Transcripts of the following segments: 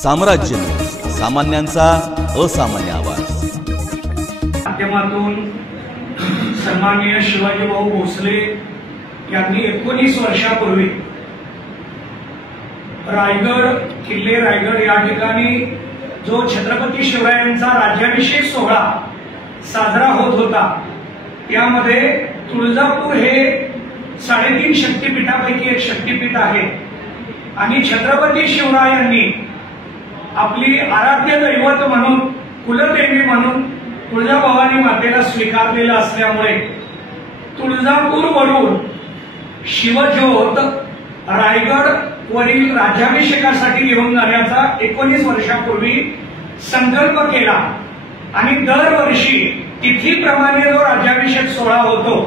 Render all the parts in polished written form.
साम्राज्य, सामान्यांचा असामान्य आवाज। माध्यमातून सन्माननीय शिवाजीभाऊ भोसले यांनी 19 वर्षापूर्वी रायगड किल्ले रायगड या ठिकाणी जो छत्रपती शिवरायांचा राज्याभिषेक सोहळा साजरा होत होता, त्यामध्ये तुळजापूर हे 3.5 शक्तिपीठापैकी एक शक्तिपीठ आहे आणि छत्रपती शिवरायांनी आपली आराध्य दैवत म्हणून, कुलदेवी म्हणून तुळजाभवानी मातेला स्वीकारलेलं असल्यामुळे तुळजापूरवरून शिवज्योत रायगड वरील राज्याभिषेकासाठी घेऊन जाण्याचा 19 वर्षापूर्वी संकल्प केला आणि दरवर्षी तिथीप्रमाणे जो राज्याभिषेक सोहळा होतो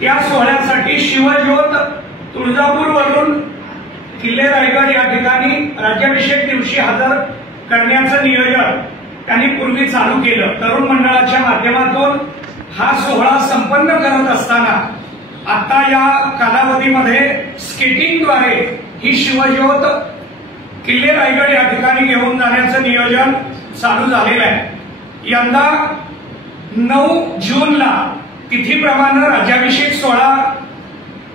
त्या सोहळ्यासाठी शिवज्योत तुळजापूरवरून किल्ले रायगड या ठिकाणी राज्याभिषेक दिवशी हजर करण्याचं नियोजन त्यांनी पूर्वी चालू केलं। तरुण मंडळाच्या माध्यमातून हा सोहळा संपन्न करत असताना आता या कालावधीमध्ये स्केटिंगद्वारे ही शिवज्योत किल्ले रायगड या ठिकाणी घेऊन जाण्याचं नियोजन चालू झालेलं आहे। यंदा 9 जूनला तिथीप्रमाणे राज्याभिषेक सोहळा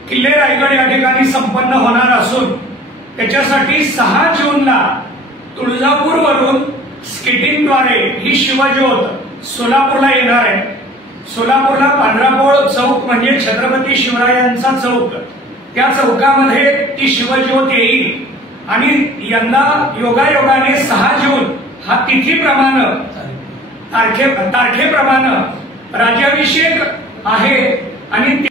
किल्ले रायगड या ठिकाणी संपन्न होणार असून त्याच्यासाठी 6 जूनला तुळजापूरवरून स्केटिंगद्वारे ही शिवज्योत सोलापूरला येणार आहे। सोलापूरला पांढरापोळ चौक म्हणजे छत्रपती शिवरायांचा चौक, त्या चौकामध्ये ती शिवज्योत येईल आणि यंदा योगायोगाने 6 जून हा तिथीप्रमाणे तारखेप्रमाणे राज्याभिषेक आहे आणि